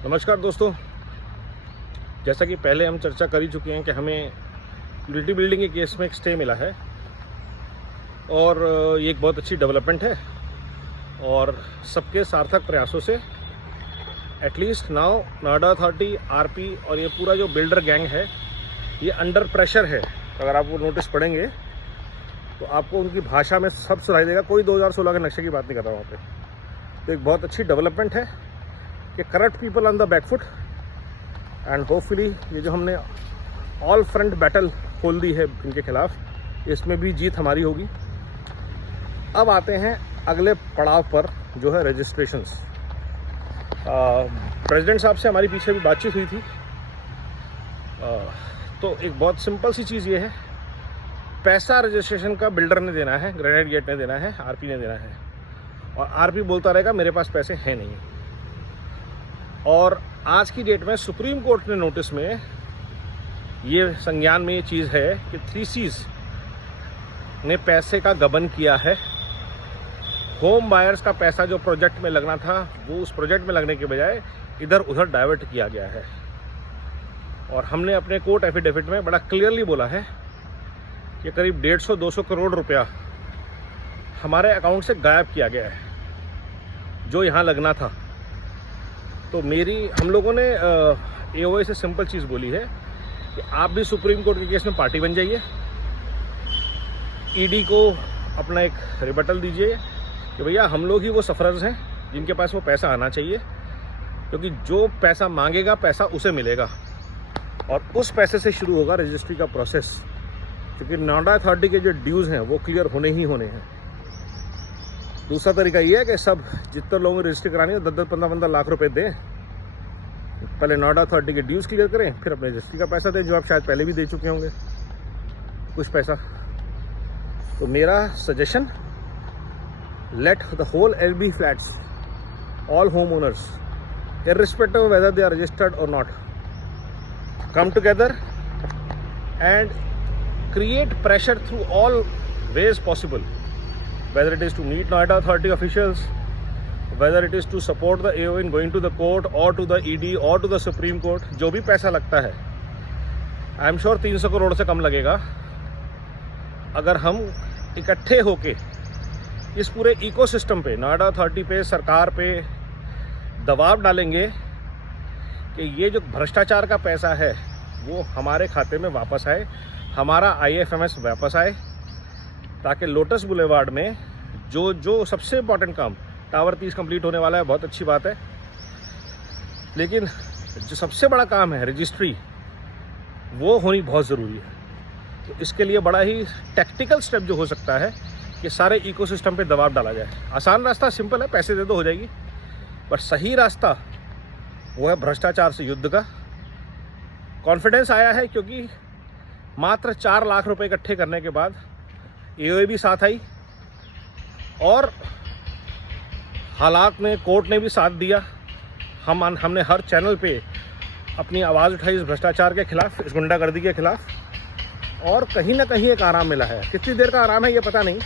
नमस्कार दोस्तों, जैसा कि पहले हम चर्चा कर ही चुके हैं कि हमें यूटिलिटी बिल्डिंग के केस में एक स्टे मिला है और ये एक बहुत अच्छी डेवलपमेंट है और सबके सार्थक प्रयासों से at least now Noida authority, RP और ये पूरा जो बिल्डर गैंग है ये अंडर प्रेशर है। अगर आप वो नोटिस पढ़ेंगे तो आपको उनकी भाषा में सब सुनाई देगा। कोई 2016 के नक्शे की बात नहीं कर रहा वहाँ पे। तो एक बहुत अच्छी डेवलपमेंट है कि corrupt people on the back foot and hopefully ये जो हमने ऑल फ्रंट बैटल खोल दी है इनके खिलाफ, इसमें भी जीत हमारी होगी। अब आते हैं अगले पड़ाव पर जो है रजिस्ट्रेशंस। प्रेसिडेंट साहब से हमारी पीछे भी बातचीत हुई थी। तो एक बहुत सिंपल सी चीज़ ये है, पैसा रजिस्ट्रेशन का बिल्डर ने देना है, ग्रेनाइट गेट ने देना है, आरपी ने देना है और आरपी बोलता रहेगा मेरे पास पैसे हैं नहीं। और आज की डेट में सुप्रीम कोर्ट ने नोटिस में ये संज्ञान में ये चीज़ है कि 3Cs ने पैसे का गबन किया है। होम बायर्स का पैसा जो प्रोजेक्ट में लगना था वो उस प्रोजेक्ट में लगने के बजाय इधर उधर डाइवर्ट किया गया है। और हमने अपने कोर्ट एफिडेविट में बड़ा क्लियरली बोला है कि करीब 150-200 करोड़ रुपया हमारे अकाउंट से गायब किया गया है जो यहाँ लगना था। तो हम लोगों ने AOA से सिंपल चीज़ बोली है कि आप भी सुप्रीम कोर्ट के केस में पार्टी बन जाइए, ED को अपना एक रिबटल दीजिए कि भैया हम लोग ही वो सफरर्स हैं जिनके पास वो पैसा आना चाहिए, क्योंकि जो पैसा मांगेगा पैसा उसे मिलेगा और उस पैसे से शुरू होगा रजिस्ट्री का प्रोसेस। क्योंकि नोएडा अथॉरिटी के जो ड्यूज़ हैं वो क्लियर होने ही होने हैं। दूसरा तरीका ये है कि सब जितने लोगों को रजिस्ट्री करानी है 10-10, 15-15 लाख रुपए दें, पहले नोएडा अथॉरिटी के ड्यूज़ क्लियर करें, फिर अपने रजिस्ट्री का पैसा दें, जो आप शायद पहले भी दे चुके होंगे कुछ पैसा। तो मेरा suggestion, let the whole LB flats, all home owners irrespective of whether they are registered or not, come together and create pressure through all ways possible, whether it is to meet Noida Authority officials, whether it is to support the AO in going to the court or to the ED or to the Supreme Court। जो भी पैसा लगता है I am sure 300 crore से कम लगेगा अगर हम इकट्ठे होके इस पूरे इकोसिस्टम पे, नोएडा अथॉरिटी पे, सरकार पे दबाव डालेंगे कि ये जो भ्रष्टाचार का पैसा है वो हमारे खाते में वापस आए, हमारा IFMS वापस आए, ताकि लोटस बुलेवार्ड में जो सबसे इम्पॉर्टेंट काम, टावर 30 कंप्लीट होने वाला है, बहुत अच्छी बात है, लेकिन जो सबसे बड़ा काम है रजिस्ट्री, वो होनी बहुत ज़रूरी है। तो इसके लिए बड़ा ही टैक्टिकल स्टेप जो हो सकता है कि सारे इकोसिस्टम पे दबाव डाला जाए। आसान रास्ता सिंपल है, पैसे दे दो हो जाएगी, पर सही रास्ता वो है भ्रष्टाचार से युद्ध का। कॉन्फिडेंस आया है क्योंकि मात्र 4 लाख रुपए इकट्ठे करने के बाद AOA भी साथ आई और हालात में कोर्ट ने भी साथ दिया। हमने हर चैनल पे अपनी आवाज़ उठाई इस भ्रष्टाचार के खिलाफ, इस गुंडागर्दी के खिलाफ, और कहीं ना कहीं एक आराम मिला है। कितनी देर का आराम है ये पता नहीं।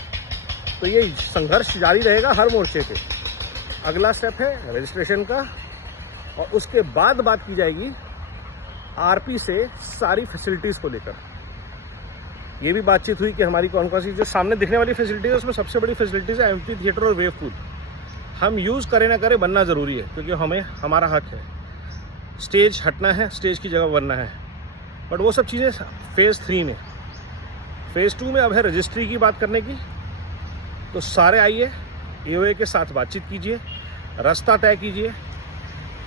तो ये संघर्ष जारी रहेगा हर मोर्चे पे। अगला स्टेप है रजिस्ट्रेशन का और उसके बाद बात की जाएगी आरपी से सारी फैसिलिटीज़ को लेकर। ये भी बातचीत हुई कि हमारी कौन कौन सी जो सामने दिखने वाली फैसिलिटीज़ है उसमें सबसे बड़ी फैसिलिटीज़ है एम्फी थिएटर और वेव पूल। हम यूज़ करें ना करें बनना ज़रूरी है, क्योंकि हमारा हक है। स्टेज हटना है, स्टेज की जगह बनना है, बट वो सब चीज़ें फेज़ 3 में। फेज़ 2 में अब है रजिस्ट्री की बात करने की। तो सारे आइए, AOA के साथ बातचीत कीजिए, रास्ता तय कीजिए।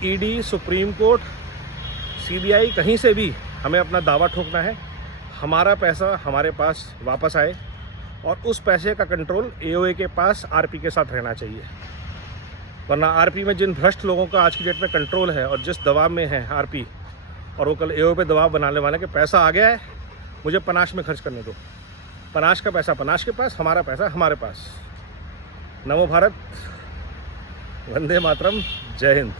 ED, सुप्रीम कोर्ट, CBI, कहीं से भी हमें अपना दावा ठोकना है, हमारा पैसा हमारे पास वापस आए और उस पैसे का कंट्रोल AOA के पास आरपी के साथ रहना चाहिए। वरना आरपी में जिन भ्रष्ट लोगों का आज की डेट में कंट्रोल है और जिस दबाव में है आरपी, और वो कल AOA पे दबाव बनाने वाले कि पैसा आ गया है मुझे पनाश में खर्च करने दो। पनाश का पैसा पनाश के पास, हमारा पैसा हमारे पास। नमो भारत, वंदे मातरम, जय हिंद।